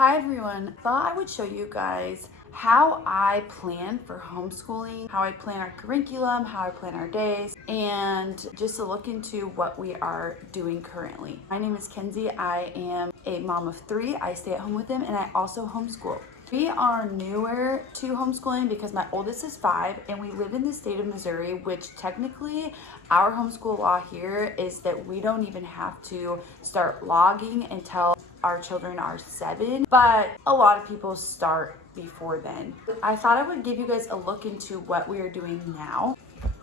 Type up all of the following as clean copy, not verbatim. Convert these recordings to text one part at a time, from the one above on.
Hi everyone, thought I would show you guys how I plan for homeschooling, how I plan our curriculum, how I plan our days, and just a look into what we are doing currently. My name is Kenzie. I am a mom of 3. I stay at home with them and I also homeschool. We are newer to homeschooling because my oldest is 5 and we live in the state of Missouri, which technically our homeschool law here is that we don't even have to start logging until our children are 7, but a lot of people start before then. I thought I would give you guys a look into what we are doing now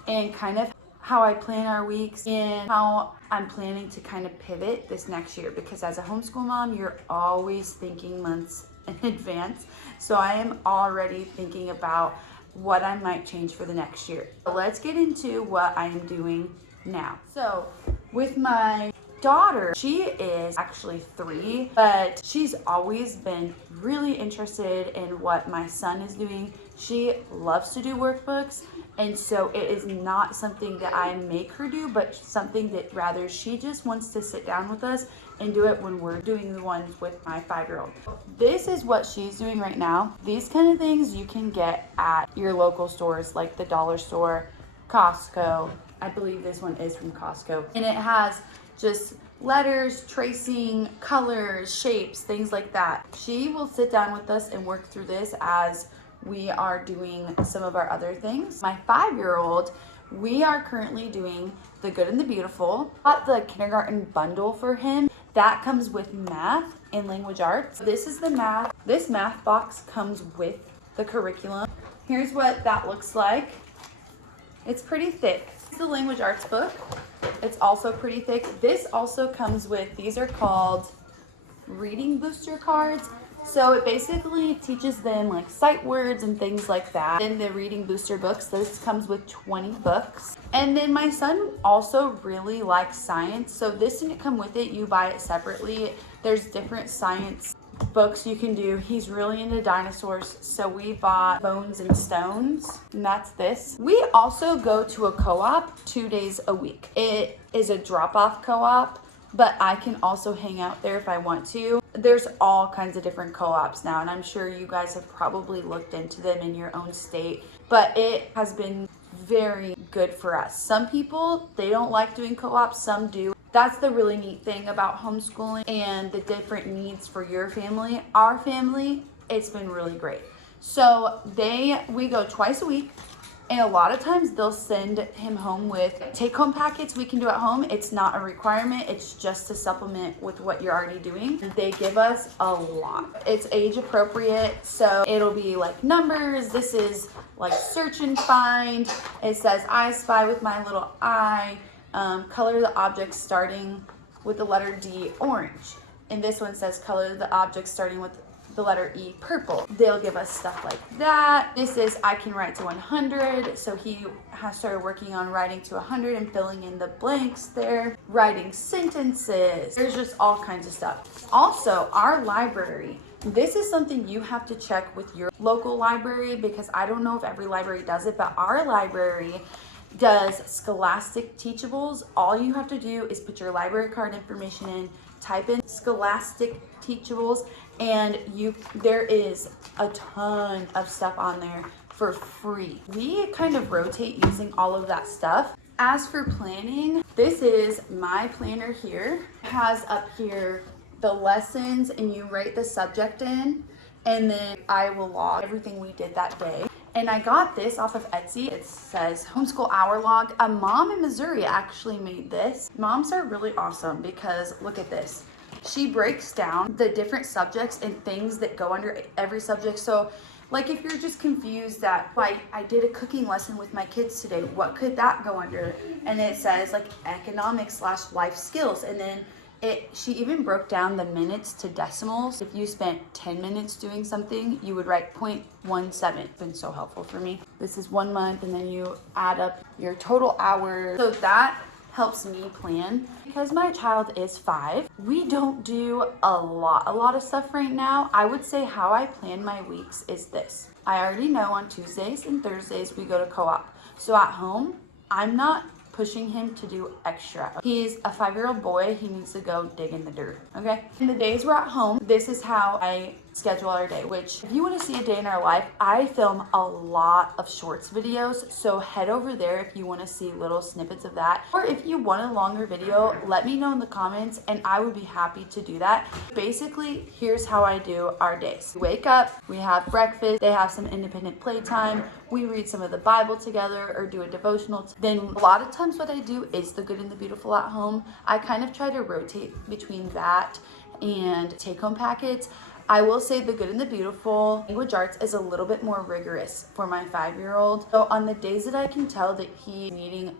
and kind of how I plan our weeks and how I'm planning to kind of pivot this next year, because as a homeschool mom, you're always thinking months in advance. So I am already thinking about what I might change for the next year. So let's get into what I am doing now. So with my daughter, she is actually 3, but she's always been really interested in what my son is doing. She loves to do workbooks, and so it is not something that I make her do, but something that rather she just wants to sit down with us and do it when we're doing the ones with my 5-year-old. This is what she's doing right now. These kind of things you can get at your local stores like the dollar store, Costco. I believe this one is from Costco, and it has just letters, tracing, colors, shapes, things like that. She will sit down with us and work through this as we are doing some of our other things. My 5-year-old, we are currently doing The Good and the Beautiful. Got the kindergarten bundle for him. That comes with math and language arts. This is the math. This math box comes with the curriculum. Here's what that looks like. It's pretty thick. It's the language arts book. It's also pretty thick. This also comes with, these are called reading booster cards. So it basically teaches them like sight words and things like that. In the reading booster books, this comes with 20 books. And then my son also really likes science. So this didn't come with it, you buy it separately. There's different science books you can do. He's really into dinosaurs, so we bought Bones and Stones, and that's this. We also go to a co-op 2 days a week. It is a drop-off co-op, but I can also hang out there if I want to. There's all kinds of different co-ops now, and I'm sure you guys have probably looked into them in your own state, but it has been very good for us. Some people, they don't like doing co-ops, some do. That's the really neat thing about homeschooling and the different needs for your family. Our family, it's been really great. So we go twice a week, and a lot of times they'll send him home with take-home packets we can do at home. It's not a requirement, it's just to supplement with what you're already doing. They give us a lot. It's age appropriate, so it'll be like numbers. This is like search and find. It says I spy with my little eye. Color the objects starting with the letter D, orange. And this one says color the objects starting with the letter E, purple. They'll give us stuff like that. This is I can write to 100. So he has started working on writing to 100 and filling in the blanks there. Writing sentences. There's just all kinds of stuff. Also, our library. This is something you have to check with your local library, because I don't know if every library does it, but our library does Scholastic Teachables. All you have to do is put your library card information in, type in Scholastic Teachables, and there is a ton of stuff on there for free. We kind of rotate using all of that stuff. As for planning, this is my planner here. It has up here the lessons, and you write the subject in, and then I will log everything we did that day. And I got this off of Etsy. It says Homeschool Hour Log. A mom in Missouri actually made this. Moms are really awesome because look at this. She breaks down the different subjects and things that go under every subject. So like if you're just confused that I did a cooking lesson with my kids today, what could that go under? And it says like economics/life skills. And then she even broke down the minutes to decimals. If you spent 10 minutes doing something, you would write 0.17. It's been so helpful for me. This is 1 month, and then you add up your total hours. So that helps me plan. Because my child is 5, we don't do a lot of stuff right now. I would say how I plan my weeks is this. I already know on Tuesdays and Thursdays we go to co-op. So at home, I'm not pushing him to do extra. He's a 5-year-old boy. He needs to go dig in the dirt, okay? In the days we're at home, this is how I schedule our day, which if you want to see a day in our life, I film a lot of shorts videos. So head over there if you want to see little snippets of that. Or if you want a longer video, let me know in the comments and I would be happy to do that. Basically, here's how I do our days. We wake up, we have breakfast, they have some independent playtime, we read some of the Bible together or do a devotional. Then a lot of times what I do is the Good and the Beautiful at home. I kind of try to rotate between that and take-home packets. I will say the Good and the Beautiful language arts is a little bit more rigorous for my 5-year-old. So on the days that I can tell that he's needing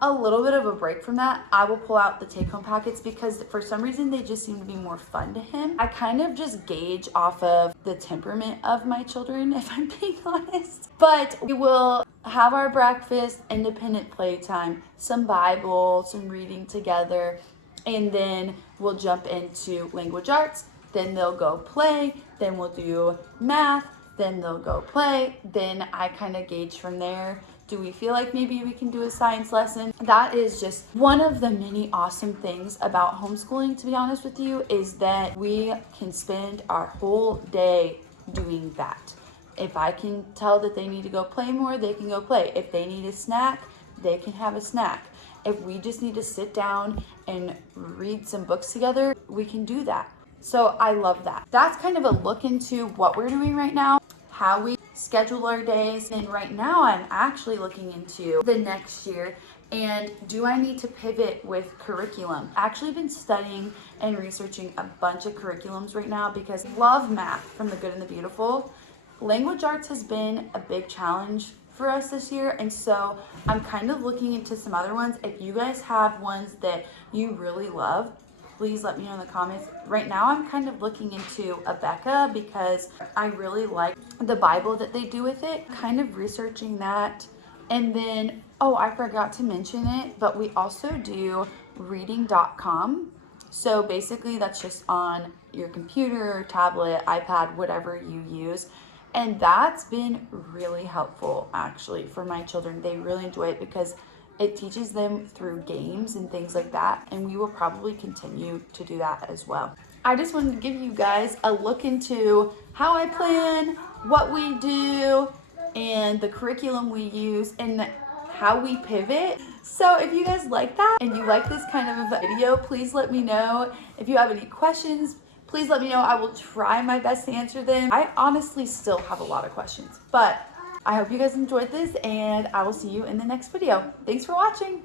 a little bit of a break from that, I will pull out the take-home packets because for some reason they just seem to be more fun to him. I kind of just gauge off of the temperament of my children, if I'm being honest. But we will have our breakfast, independent playtime, some Bible, some reading together, and then we'll jump into language arts. Then they'll go play, then we'll do math, then they'll go play. Then I kind of gauge from there. Do we feel like maybe we can do a science lesson? That is just one of the many awesome things about homeschooling, to be honest with you, is that we can spend our whole day doing that. If I can tell that they need to go play more, they can go play. If they need a snack, they can have a snack. If we just need to sit down and read some books together, we can do that. So I love that. That's kind of a look into what we're doing right now, how we schedule our days. And right now I'm actually looking into the next year and do I need to pivot with curriculum? I've actually been studying and researching a bunch of curriculums right now because I love math from the Good and the Beautiful. Language arts has been a big challenge for us this year, and so I'm kind of looking into some other ones. If you guys have ones that you really love, please let me know in the comments. Right now I'm kind of looking into Abeka because I really like the Bible that they do with it, kind of researching that. And then, oh, I forgot to mention it, but we also do reading.com. So basically that's just on your computer, tablet, iPad, whatever you use. And that's been really helpful actually for my children. They really enjoy it because it teaches them through games and things like that, and we will probably continue to do that as well. I just wanted to give you guys a look into how I plan, what we do, and the curriculum we use, and how we pivot. So if you guys like that and you like this kind of a video, please let me know. If you have any questions, please let me know. I will try my best to answer them. I honestly still have a lot of questions, but I hope you guys enjoyed this and I will see you in the next video. Thanks for watching.